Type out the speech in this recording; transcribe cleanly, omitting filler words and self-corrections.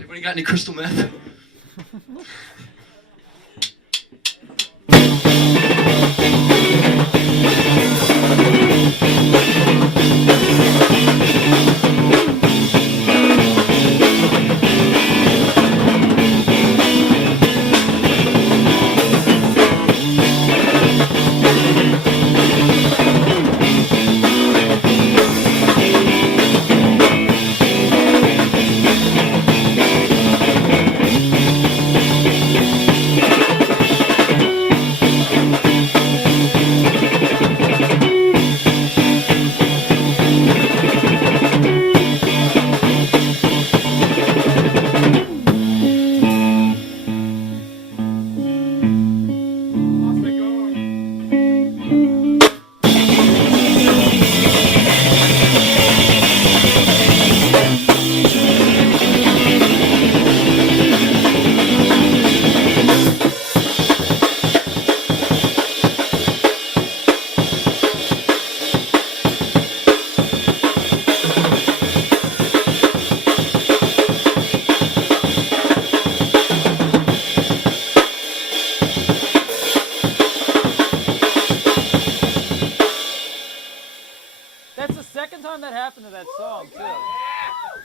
Anybody got any crystal meth? That's the second time that happened to that song, too.